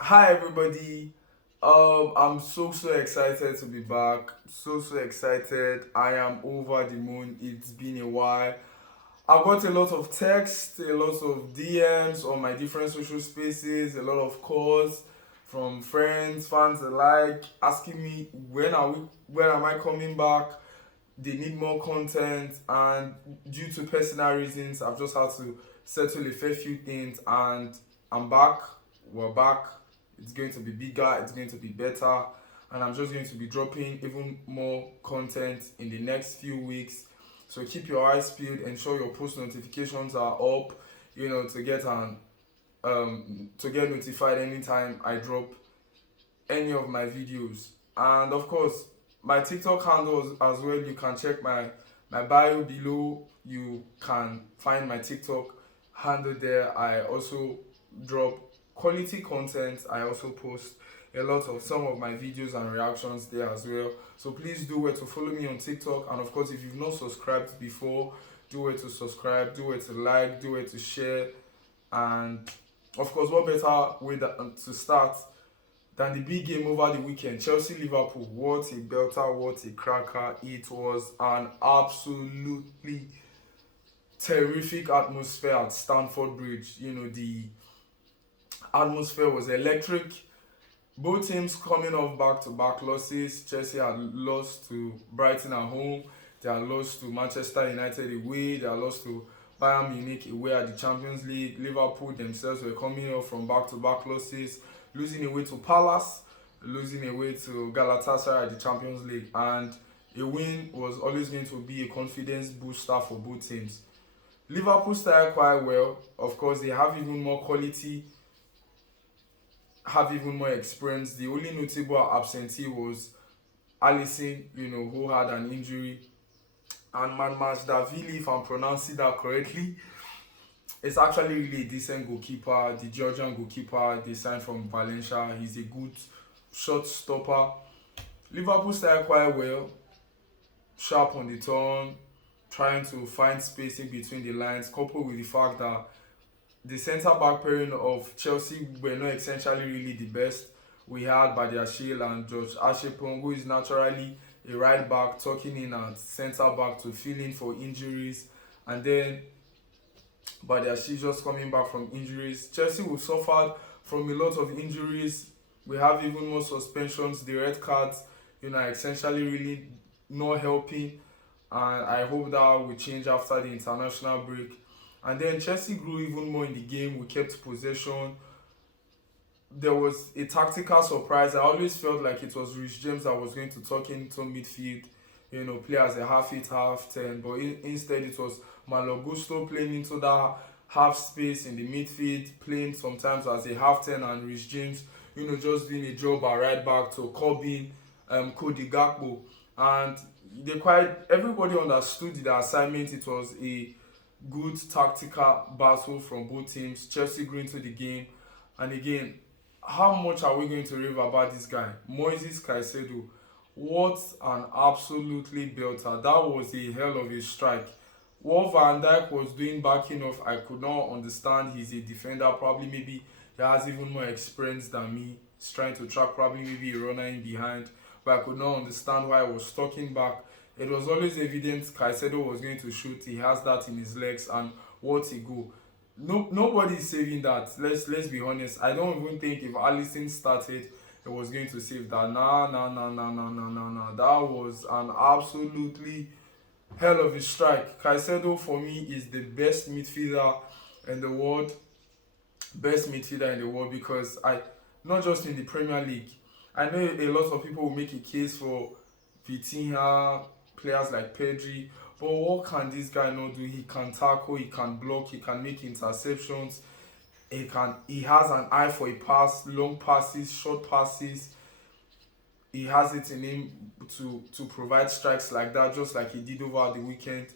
Hi everybody. I'm so excited to be back. So excited. I am over the moon. It's been a while. I've got a lot of texts, a lot of DMs on my different social spaces, a lot of calls from friends, fans alike, asking me when am I coming back? They need more content, and due to personal reasons I've just had to settle a fair few things, and I'm back. We're back. It's going to be bigger, it's going to be better, and I'm just going to be dropping even more content in the next few weeks. So keep your eyes peeled, ensure your post notifications are up, to get notified anytime I drop any of my videos. And of course, my TikTok handles as well. You can check my bio below. You can find my TikTok handle there. I also drop quality content. I also post a lot of some of my videos and reactions there as well. So please do it to follow me on TikTok. And of course, if you've not subscribed before, do it to subscribe, do it to like, do it to share. And of course, what better way to start than the big game over the weekend? Chelsea Liverpool. What a belter, what a cracker. It was an absolutely terrific atmosphere at Stamford Bridge. The atmosphere was electric. Both teams coming off back to back losses. Chelsea had lost to Brighton at home, they had lost to Manchester United away, they had lost to Bayern Munich away at the Champions League. Liverpool themselves were coming off from back to back losses, losing away to Palace, losing away to Galatasaray at the Champions League. And a win was always going to be a confidence booster for both teams. Liverpool started quite well. Of course, they have even more quality, have even more experience. The only notable absentee was Alisson, who had an injury. And Davili, if I'm pronouncing that correctly, is actually really a decent goalkeeper. The Georgian goalkeeper they signed from Valencia. He's a good shot stopper. Liverpool started quite well, sharp on the turn, trying to find spacing between the lines, coupled with the fact that the centre back pairing of Chelsea were not essentially really the best. We had Badiashile and George Ashepong, who is naturally a right back, tucking in at centre back to fill in for injuries, and then Badiashile just coming back from injuries. Chelsea will suffered from a lot of injuries. We have even more suspensions, the red cards, essentially really not helping, and I hope that will change after the international break. And then Chelsea grew even more in the game. We kept possession. There was a tactical surprise. I always felt like it was Rich James that was going to tuck into midfield, play as a half 8, half 10. But instead, it was Malo Gusto playing into that half space in the midfield, playing sometimes as a half 10, and Rich James, just doing a job at right back to Corbin, Cody Gakpo. And everybody understood the assignment. It was a good tactical battle from both teams. Chelsea grew into the game, and again, how much are we going to rave about this guy, Moises Caicedo? What an absolutely belter! That was a hell of a strike. What Van Dijk was doing backing off, I could not understand. He's a defender, probably maybe he has even more experience than me. He's trying to track probably maybe a runner in behind, but I could not understand why I was talking back. It was always evident Caicedo was going to shoot. He has that in his legs, and what a goal! No, nobody is saving that. Let's be honest. I don't even think if Alisson started, it was going to save that. Nah. That was an absolutely hell of a strike. Caicedo for me is the best midfielder in the world. Best midfielder in the world, because I not just in the Premier League. I know a lot of people will make a case for Vitinha, players like Pedri, but what can this guy not do? He can tackle, he can block, he can make interceptions, he has an eye for a pass, long passes, short passes. He has it in him to provide strikes like that, just like he did over the weekend.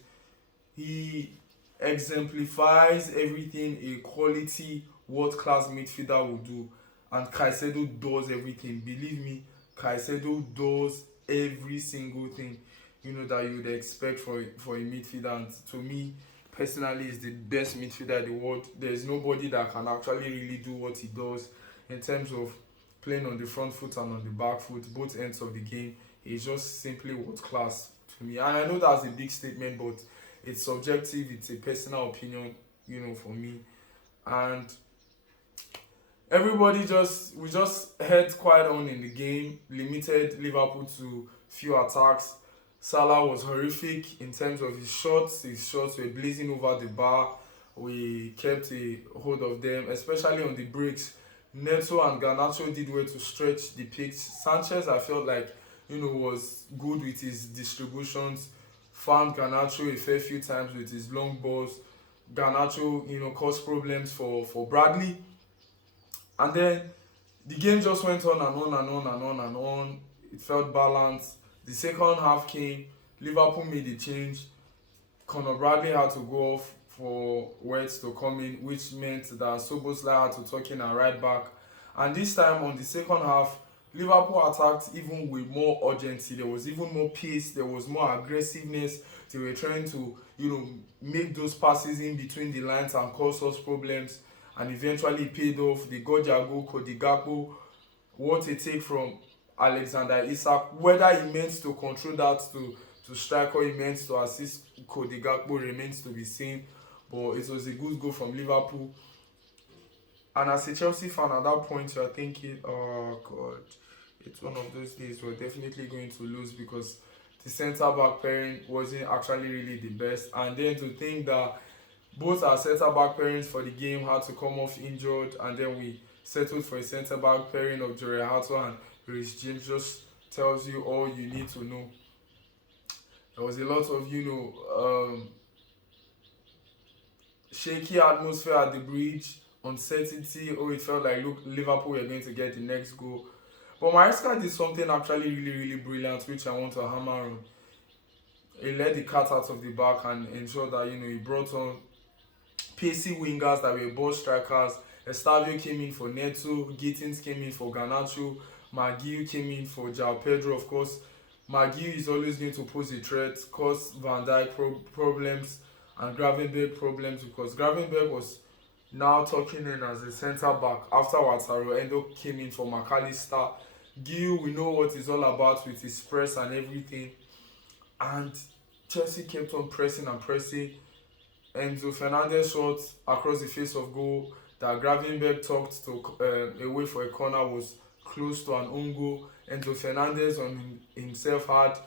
He exemplifies everything a quality world class midfielder will do, and Caicedo does everything. Believe me, Caicedo does every single thing that you would expect for a midfielder. And to me, personally is the best midfielder in the world. There's nobody that can actually really do what he does in terms of playing on the front foot and on the back foot, both ends of the game. He's just simply world class to me. And I know that's a big statement, but it's subjective, it's a personal opinion, for me. And we just held quite on in the game, limited Liverpool to few attacks. Salah was horrific in terms of his shots. His shots were blazing over the bar. We kept a hold of them, especially on the breaks. Neto and Garnacho did well to stretch the pitch. Sanchez, I felt like, was good with his distributions. Found Garnacho a fair few times with his long balls. Garnacho, caused problems for Bradley. And then the game just went on and on and on and on and on. It felt balanced. The second half came. Liverpool made a change. Conor Bradley had to go off for Wirtz to come in, which meant that Szoboszlai had to tuck in and right back. And this time on the second half, Liverpool attacked even with more urgency. There was even more pace. There was more aggressiveness. They were trying to, make those passes in between the lines and cause us problems. And eventually paid off. They got their goal, Cody Gakpo. What a take from Alexander Isak. Whether he meant to control that to strike or he meant to assist Cody Gakpo remains to be seen. But it was a good goal from Liverpool. And as a Chelsea fan at that point, you're thinking, oh God, it's one of those days we're definitely going to lose because the centre-back pairing wasn't actually really the best. And then to think that both our centre-back pairings for the game had to come off injured, and then we settled for a centre-back pairing of Jorel Hato and Reece James just tells you all you need to know. There was a lot of, shaky atmosphere at the bridge, uncertainty. Oh, it felt like, look, Liverpool were going to get the next goal. But Maresca did something actually really, really brilliant, which I want to hammer on. He let the cat out of the bag and ensured that, he brought on pacey wingers that were ball strikers. Estavio came in for Neto, Gittins came in for Garnacho, McGill came in for João Pedro. Of course, McGill is always going to pose a threat, cause Van Dijk problems and Gravenberch problems, because Gravenberch was now tucking in as a centre back after Wataru Endo came in for McAllister. Gill, we know what he's all about with his press and everything. And Chelsea kept on pressing and pressing. Enzo Fernandez shot across the face of goal that Gravenberch tucked to away for a corner was close to an own goal. Enzo Fernandez on himself had,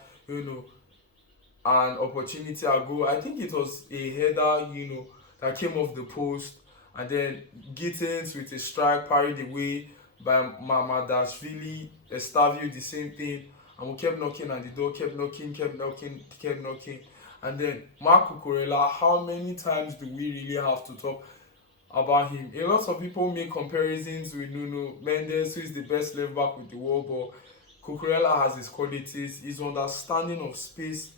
an opportunity at goal. I think it was a header, that came off the post. And then Gittins with a strike parried away by Mamadashvili. Estavio, the same thing. And we kept knocking at the door, kept knocking. And then Marco Cucurella, how many times do we really have to talk about him? A lot of people make comparisons with Nuno Mendes, who is the best left back with the world, but Cucurella has his qualities. His understanding of space,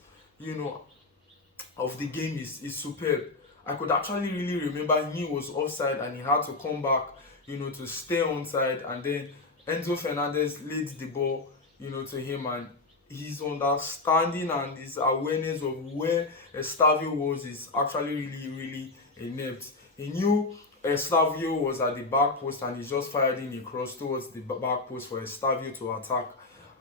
of the game is superb. I could actually really remember he was offside and he had to come back, to stay onside, and then Enzo Fernandez laid the ball, to him, and his understanding and his awareness of where Estavio was is actually really, really inept. He knew Estavio was at the back post and he just fired in a cross towards the back post for Estavio to attack.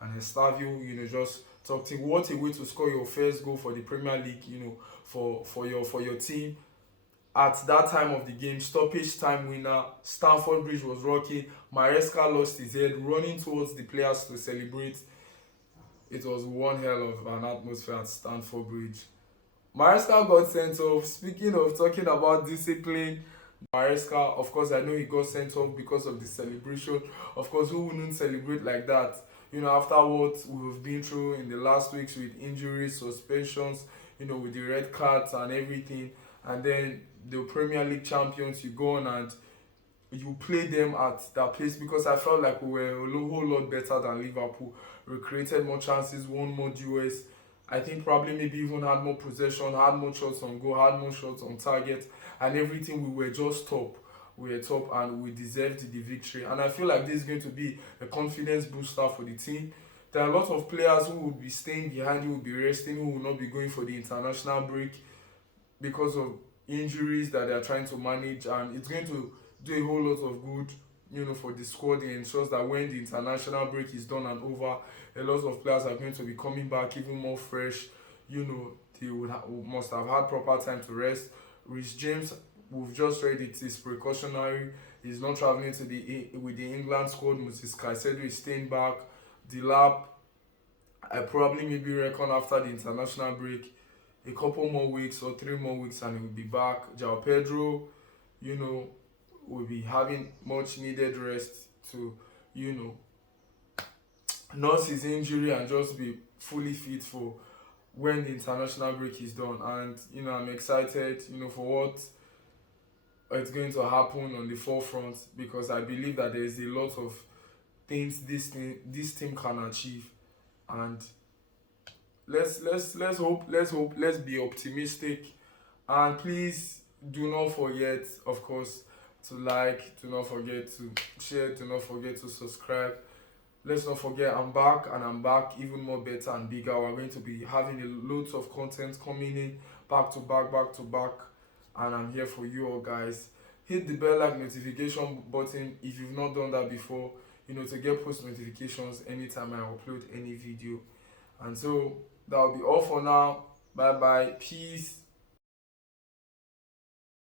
And Estavio, just talked him. What a way to score your first goal for the Premier League, for your team. At that time of the game, stoppage time winner, Stamford Bridge was rocking. Maresca lost his head, running towards the players to celebrate. It was one hell of an atmosphere at Stamford Bridge. Maresca got sent off. Speaking of talking about discipline, Maresca, of course, I know he got sent off because of the celebration. Of course, who wouldn't celebrate like that? After what we've been through in the last weeks with injuries, suspensions, with the red cards and everything. And then the Premier League champions, you go on and you play them at that place, because I felt like we were a whole lot better than Liverpool. We created more chances, won more duels. I think probably maybe even had more possession, had more shots on goal, had more shots on target, and everything. We were just top. We were top and we deserved the victory. And I feel like this is going to be a confidence booster for the team. There are a lot of players who will be staying behind, who will be resting, who will not be going for the international break because of injuries that they are trying to manage, and it's going to do a whole lot of good, for the squad. It ensures that when the international break is done and over, a lot of players are going to be coming back even more fresh. They must have had proper time to rest. Rich James, we've just read it is precautionary. He's not traveling to with the England squad. Moses Caicedo is staying back. The lab, I probably maybe reckon after the international break, a couple more weeks or 3 more weeks, and he will be back. João Pedro, you know, will be having much needed rest to, you know, nurse his injury and just be fully fit for when the international break is done. And I'm excited, for what it's going to happen on the forefront, because I believe that there is a lot of things this team can achieve. And let's hope, let's be optimistic. And please do not forget, of course, to like, do not forget to share, do not forget to subscribe. Let's not forget, I'm back, and I'm back even more better and bigger. We're going to be having loads of content coming in back to back, and I'm here for you all, guys. Hit the bell like notification button if you've not done that before, to get post notifications anytime I upload any video. And so that'll be all for now. Bye bye, peace.